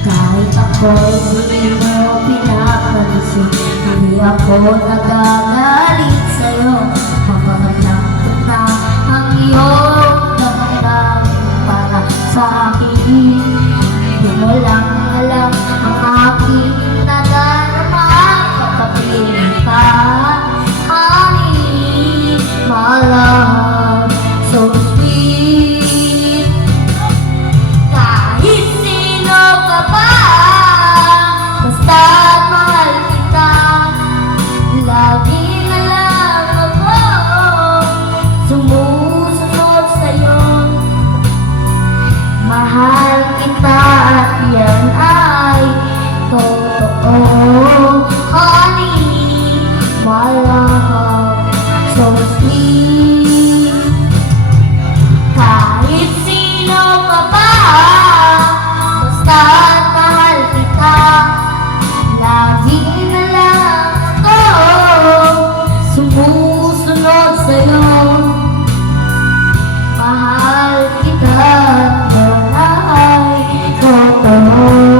Kahit ako'y di mo pinapansin, hindi ako nagagalit sa'yo. Mapagandang ko na ang iyong damdamin para sa akin. Hindi mo lang alam ang aking nadarama. Kapiling ka, honey, my love, so sweet. Kahit sino ka pa, basta't mahal kita. Lagi na lang ako sumusunod sa'yo. Mahal kita at yan ay totoo. Honey, my love, so sweet. Kahit sino ka pa, basta't mahal kita. Lagi na lang ako sumusunod sa'yo. Mahal kita, yan ay totoo.